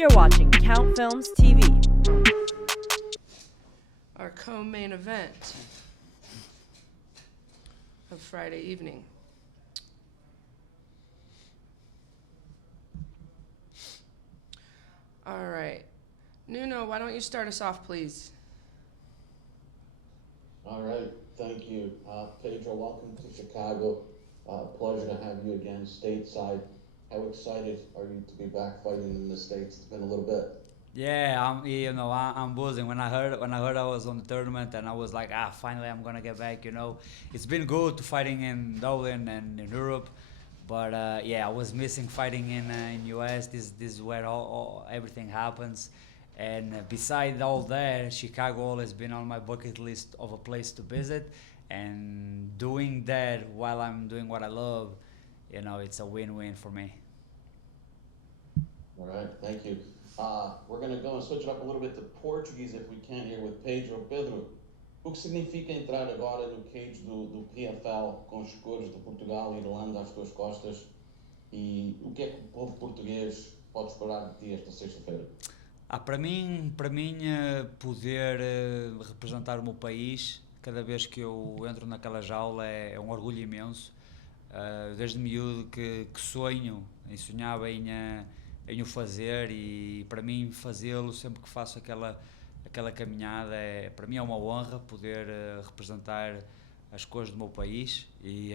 You're watching CountFilms TV. Our co-main event of Friday evening. All right. Nuno, why don't you start us off, please? All right, thank you. Pedro, welcome to Chicago. Pleasure to have you again stateside. How excited are you to be back fighting in the States? It's been a little bit. Yeah, I'm buzzing. When I heard I was on the tournament, and I was like, finally I'm gonna get back. It's been good to fighting in Dublin and in Europe, but I was missing fighting in US. This is where all everything happens. And beside all that, Chicago always been on my bucket list of a place to visit, and doing that while I'm doing what I love, it's a win-win for me. All right, thank you. We're going to go and switch it up a little bit to Portuguese if we can here with Pedro. Pedro, o que significa entrar agora no cage do PFL com os cores de Portugal e Irlanda às tuas costas? E o que é que o povo português pode esperar de ti esta sexta-feira? Para mim poder representar o meu país, cada vez que eu entro naquela jaula é um orgulho imenso. Desde miúdo que sonhava em o fazer, e para mim fazê-lo sempre que faço aquela caminhada, para mim é uma honra poder representar as cores do meu país, e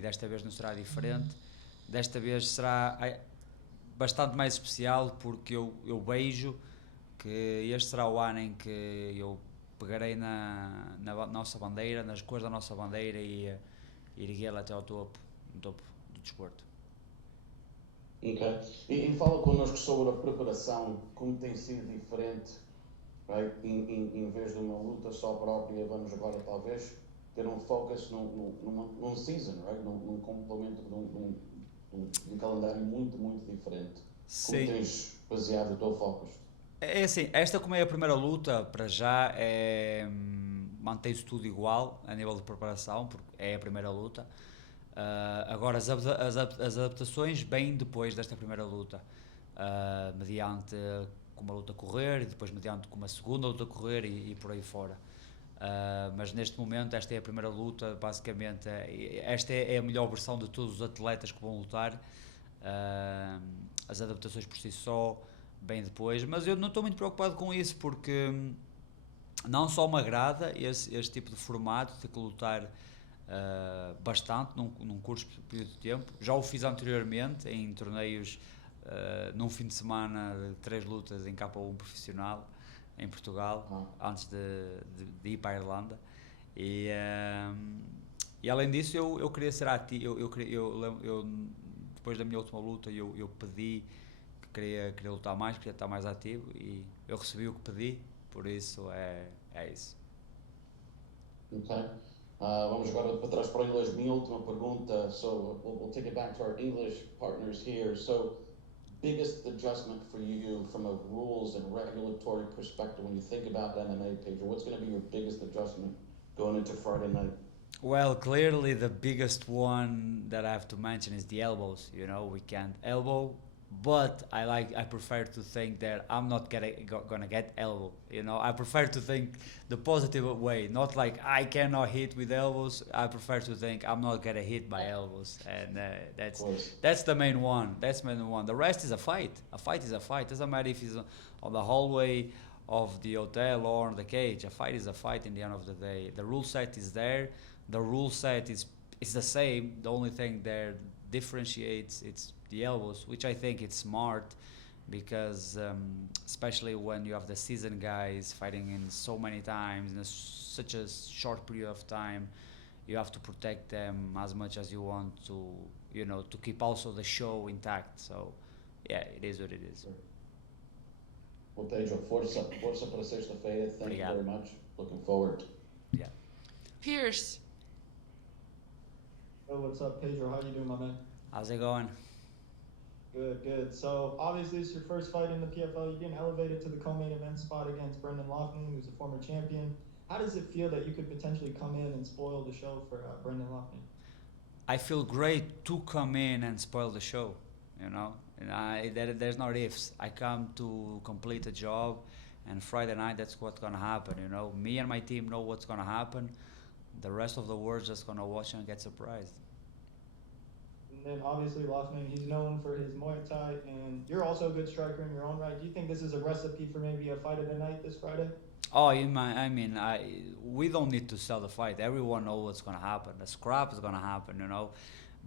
desta vez não será diferente. Desta vez será bastante mais especial, porque eu vejo que este será o ano em que eu pegarei na nossa bandeira, nas cores da nossa bandeira, e erguê-la até ao topo do desporto. Ok. E fala connosco sobre a preparação, como tem sido diferente, right? Em vez de uma luta só própria, vamos agora talvez ter um focus num season, right? Num complemento de um calendário muito, muito diferente. Sim. Como tens baseado o teu focus? É assim, esta como é a primeira luta, para já mantém-se tudo igual a nível de preparação, porque é a primeira luta. Agora as adaptações bem depois desta primeira luta, mediante como a luta correr, e depois mediante como a segunda luta correr, e por aí fora. Mas neste momento esta é a primeira luta, basicamente esta é a melhor versão de todos os atletas que vão lutar. As adaptações por si só, bem depois, mas eu não estou muito preocupado com isso, porque não só me agrada este tipo de formato, ter que lutar bastante num curto período de tempo. Já o fiz anteriormente em torneios, num fim de semana de 3 lutas em K1 profissional em Portugal, antes de ir para a Irlanda, e além disso eu queria ser ativo. Eu depois da minha última luta eu pedi que queria lutar mais, queria estar mais ativo, e eu recebi o que pedi, por isso é isso. Ok. Vamos agora para trás para o inglês. Minha última pergunta, so we'll take it back to our English partners here. So, biggest adjustment for you from a rules and regulatory perspective when you think about MMA, Pedro? What's going to be your biggest adjustment going into Friday night? Well, clearly the biggest one that I have to mention is the elbows. We can't elbow, but I prefer to think that I'm not gonna get elbow. I prefer to think the positive way, not like I cannot hit with elbows. I prefer to think I'm not gonna hit by elbows, and that's the main one. That's the main one. The rest is a fight. A fight is a fight. Doesn't matter if it's on the hallway of the hotel or on the cage. A fight is a fight in the end of the day. The rule set is there. The rule set is the same. The only thing that differentiates it's the elbows, which I think it's smart, because especially when you have the seasoned guys fighting in so many times in such a short period of time, you have to protect them as much as you want to keep also the show intact. So yeah, it is what it is. Well, Pedro, força para sexta-feira. Thank you very much. Looking forward. Yeah. Pierce. Hey, what's up, Pedro? How you doing, my man? How's it going? Good. So obviously it's your first fight in the PFL. You're getting elevated to the co-main event spot against Loughnane, who's a former champion. How does it feel that you could potentially come in and spoil the show for Loughnane? I feel great to come in and spoil the show. you know. And there's no ifs. I come to complete a job, and Friday night that's what's gonna happen, you know. Me and my team know what's gonna happen. The rest of the world's just gonna watch and get surprised. And then obviously Loughnane, he's known for his Muay Thai, and you're also a good striker in your own right. Do you think this is a recipe for maybe a fight of the night this Friday? Oh, we don't need to sell the fight. Everyone knows what's gonna happen. The scrap is gonna happen, you know.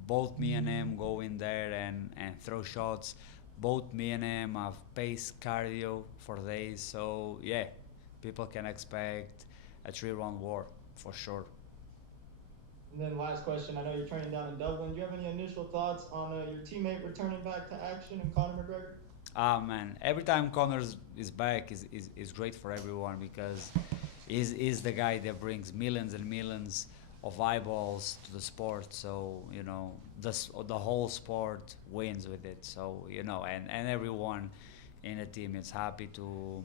Both me and him go in there and throw shots. Both me and him have pace cardio for days. So yeah, people can expect a 3-round war for sure. And then last question, I know you're training down in Dublin. Do you have any initial thoughts on your teammate returning back to action and Conor McGregor? Ah man, every time Conor is back is great for everyone because he's the guy that brings millions and millions of eyeballs to the sport. So, you know, the whole sport wins with it. So, you know, and everyone in the team is happy to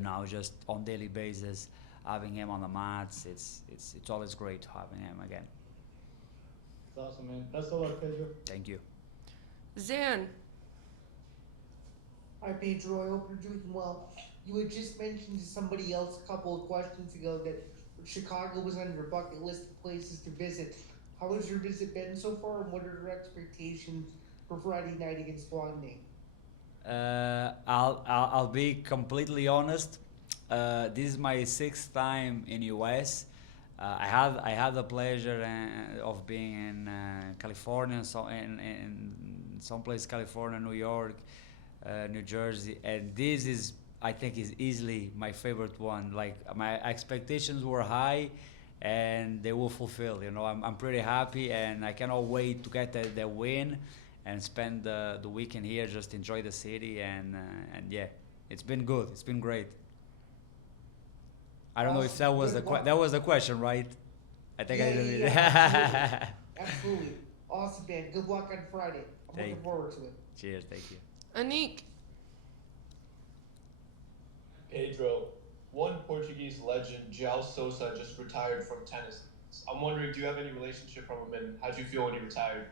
now just on daily basis having him on the mats. It's always great having him again. It's awesome, man. Best of luck, Pedro. Thank you. Zan, Hi Pedro, I hope you're doing well. You had just mentioned to somebody else a couple of questions ago that Chicago was on your bucket list of places to visit. How has your visit been so far, and what are your expectations for Friday night against Loughnane? I'll be completely honest. This is my 6th time in US. I had the pleasure of being in California, so in someplace California, New York, New Jersey, and this is, I think, is easily my favorite one. Like, my expectations were high, and they will fulfill. You know, I'm pretty happy, and I cannot wait to get the win and spend the weekend here, just enjoy the city, and yeah, it's been good. It's been great. I don't know if that was that was the question, right? I think I did it. Absolutely. Absolutely. Awesome, man. Good luck on Friday. I'm looking forward to it. Cheers, thank you. Anik, Pedro, one Portuguese legend, João Sousa, just retired from tennis. I'm wondering, do you have any relationship from him, and how did you feel when he retired?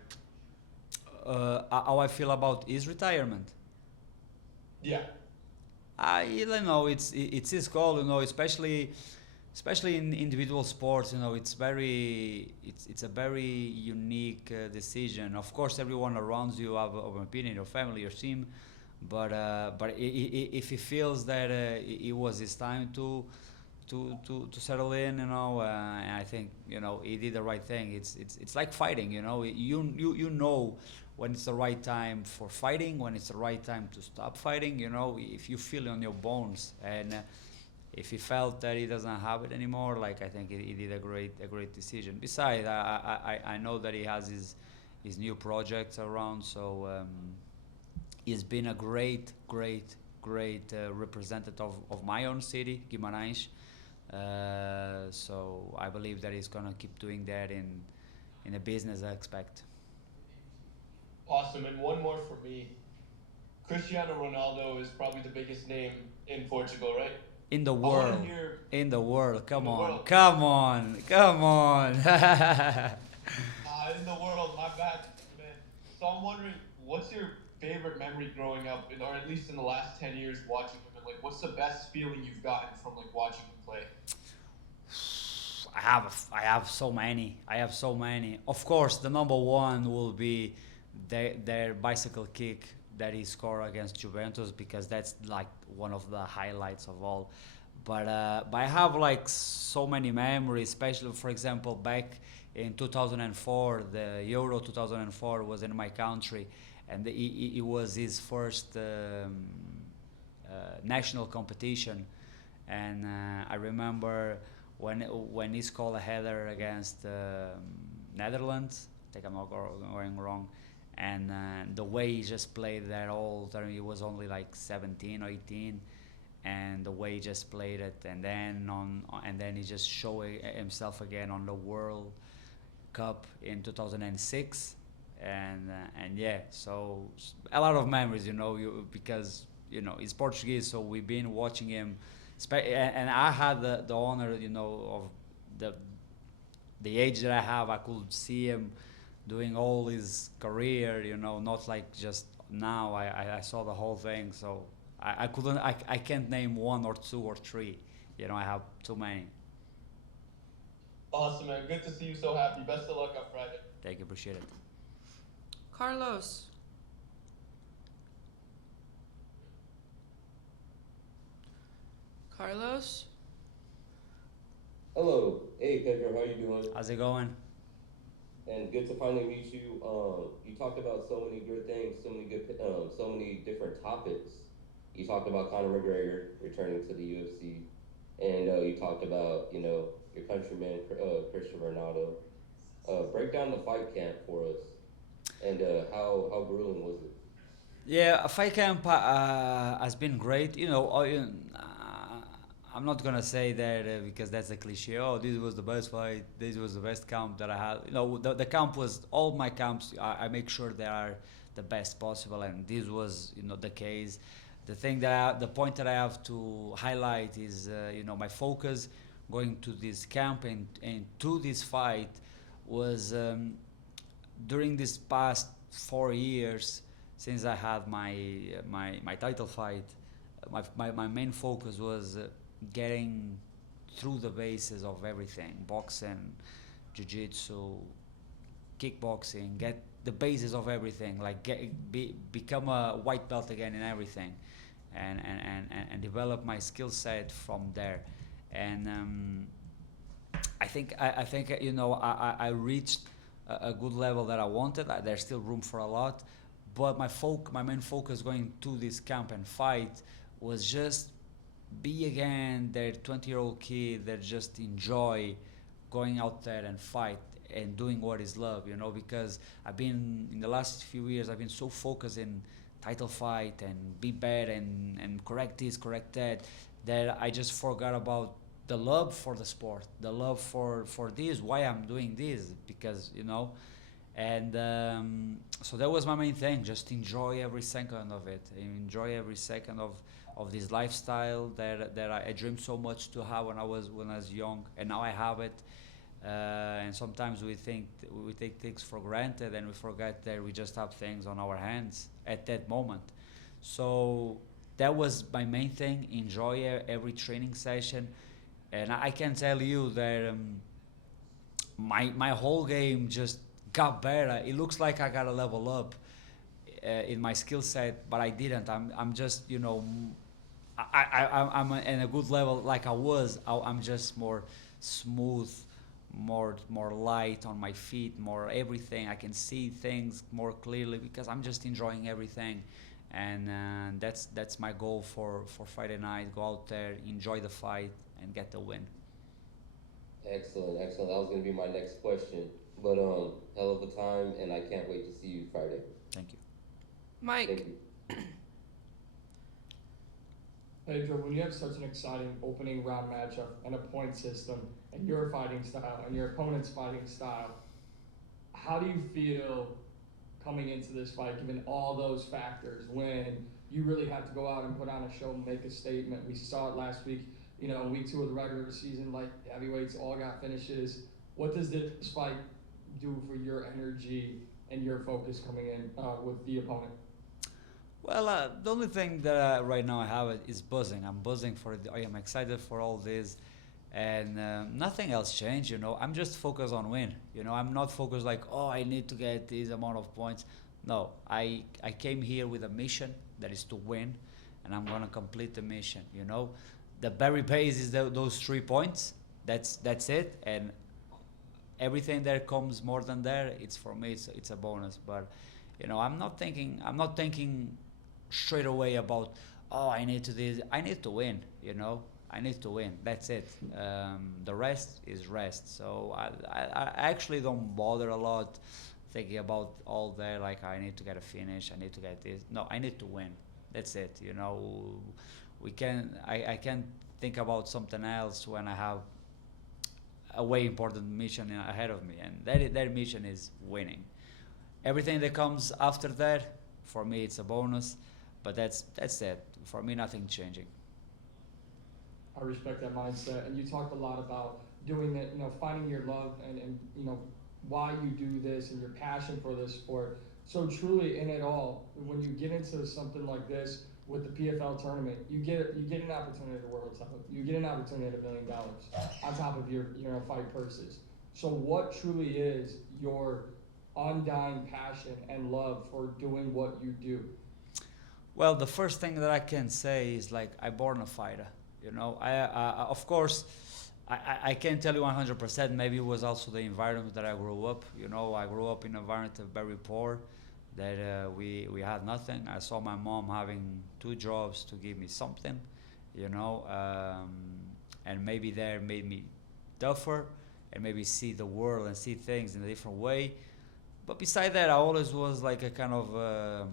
How I feel about his retirement? Yeah. You know, it's his call. You know, especially in individual sports. You know, it's a very unique decision. Of course, everyone around you have an opinion, your family, your team, but if he feels that it was his time to settle in, you know, and I think, you know, he did the right thing. It's like fighting. You know, you know when it's the right time for fighting, when it's the right time to stop fighting. You know, if you feel it on your bones, and if he felt that he doesn't have it anymore, like, I think he did a great decision. Besides, I know that he has his new projects around, so he's been a great representative of my own city, Guimarães. So I believe that he's gonna keep doing that in a business aspect. Awesome, and one more for me. Cristiano Ronaldo is probably the biggest name in Portugal, right? In the I wanna world. hear- In the world. Come In the on. world. Come on. Come on. In the world, my bad, man. So I'm wondering, what's your favorite memory growing up, or at least in the last 10 years watching him, and like, what's the best feeling you've gotten from like watching him play? I have so many. Of course, the number one will be their bicycle kick that he scored against Juventus, because that's like one of the highlights of all. But I have like so many memories, especially, for example, back in 2004, the Euro 2004 was in my country, and it was his first national competition, and I remember when he scored a header against Netherlands. I think I'm not going wrong. And the way he just played that whole time, he was only like 17 or 18, and the way he just played it, and then he just showed himself again on the World Cup in 2006, and yeah, so a lot of memories, you know, because you know he's Portuguese, so we've been watching him, and I had the honor, you know, of the age that I have, I could see him doing all his career, you know, not like just now. I saw the whole thing, so I couldn't, I can't name one or two or three, you know, I have too many. Awesome, man. Good to see you so happy. Best of luck on Friday. Thank you, appreciate it. Carlos. Carlos? Hello. Hey, Pedro. How you doing? How's it going? And good to finally meet you. You talked about so many good things, so many good, so many different topics. You talked about Conor McGregor returning to the UFC, and you talked about, you know, your countryman, Cristiano Ronaldo. Break down the fight camp for us, and how grueling was it? Yeah, a fight camp has been great. You know, I'm not gonna say that because that's a cliche. Oh, this was the best fight. This was the best camp that I had. You know, the camp was all my camps. I make sure they are the best possible, and this was, you know, the case. The point that I have to highlight is, you know, my focus going to this camp and to this fight was during this past 4 years since I had my title fight. My main focus was getting through the bases of everything: boxing, jiu-jitsu, kickboxing, get the basis of everything, like become a white belt again in everything, and develop my skill set from there. And I think you know, I reached a good level that I wanted. There's still room for a lot, but my main focus going to this camp and fight was just be again that 20-year-old kid that just enjoy going out there and fight and doing what is love, you know, because I've been, in the last few years, I've been so focused in title fight and be bad and correct this, correct that I just forgot about the love for the sport, the love for this, why I'm doing this, because, you know, and so that was my main thing, just enjoy every second of it, enjoy every second of this lifestyle that I dreamed so much to have when I was young, and now I have it. And sometimes we take things for granted, and we forget that we just have things on our hands at that moment. So that was my main thing: enjoy every training session. And I can tell you that my whole game just got better. It looks like I got a level up in my skill set, but I didn't. I'm just, you know, I'm in a good level like I was. I'm just more smooth, more light on my feet, more everything. I can see things more clearly because I'm just enjoying everything, and that's my goal for Friday night. Go out there, enjoy the fight, and get the win. Excellent. That was going to be my next question. But hell of a time, and I can't wait to see you Friday. Thank you. Mike. Thank you. Pedro, when you have such an exciting opening round matchup and a point system and your fighting style and your opponent's fighting style, how do you feel coming into this fight, given all those factors, when you really have to go out and put on a show and make a statement? We saw it last week, you know, week 2 of the regular season, like heavyweights all got finishes. What does this fight do for your energy and your focus coming in with the opponent? Well, the only thing that right now I have is buzzing. I'm buzzing for it. I am excited for all this, and nothing else changed. You know, I'm just focused on win. You know, I'm not focused like, oh, I need to get this amount of points. No, I came here with a mission that is to win, and I'm gonna complete the mission. You know, the very base is those 3 points. That's it, and everything that comes more than that, it's for me. It's a bonus. But you know, I'm not thinking straight away about, oh, I need to this. I need to win. You know, I need to win. That's it. The rest is rest. So I actually don't bother a lot thinking about all that. Like, I need to get a finish. I need to get this. No, I need to win. That's it. You know, I can't think about something else when I have a way important mission ahead of me, and that mission is winning. Everything that comes after that, for me, it's a bonus. But that's it. For me, nothing changing. I respect that mindset. And you talked a lot about doing it, you know, finding your love and you know, why you do this and your passion for this sport. So truly, in it all, when you get into something like this with the PFL tournament, you get an opportunity at the world title. You get an opportunity at $1 million on top of your fight purses. So what truly is your undying passion and love for doing what you do? Well, the first thing that I can say is like I'm born a fighter. You know, I of course I can't tell you 100%. Maybe it was also the environment that I grew up. You know, I grew up in an environment of very poor, that we had nothing. I saw my mom having 2 jobs to give me something, you know, and maybe that made me tougher and maybe see the world and see things in a different way. But beside that, I always was like a kind of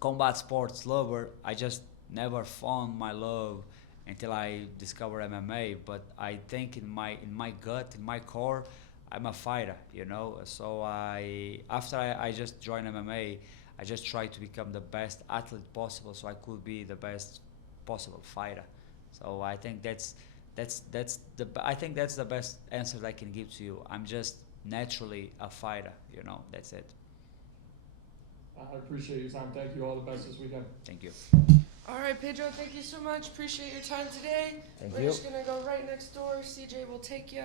combat sports lover. I just never found my love until I discovered MMA. But I think in my gut, in my core, I'm a fighter, you know. So after I just joined MMA, I just tried to become the best athlete possible, so I could be the best possible fighter. So I think that's the best answer that I can give to you. I'm just naturally a fighter, you know. That's it. I appreciate your time. Thank you. All the best this weekend. Thank you. All right, Pedro, thank you so much. Appreciate your time today. Thank We're you. just going to go right next door. CJ will take you.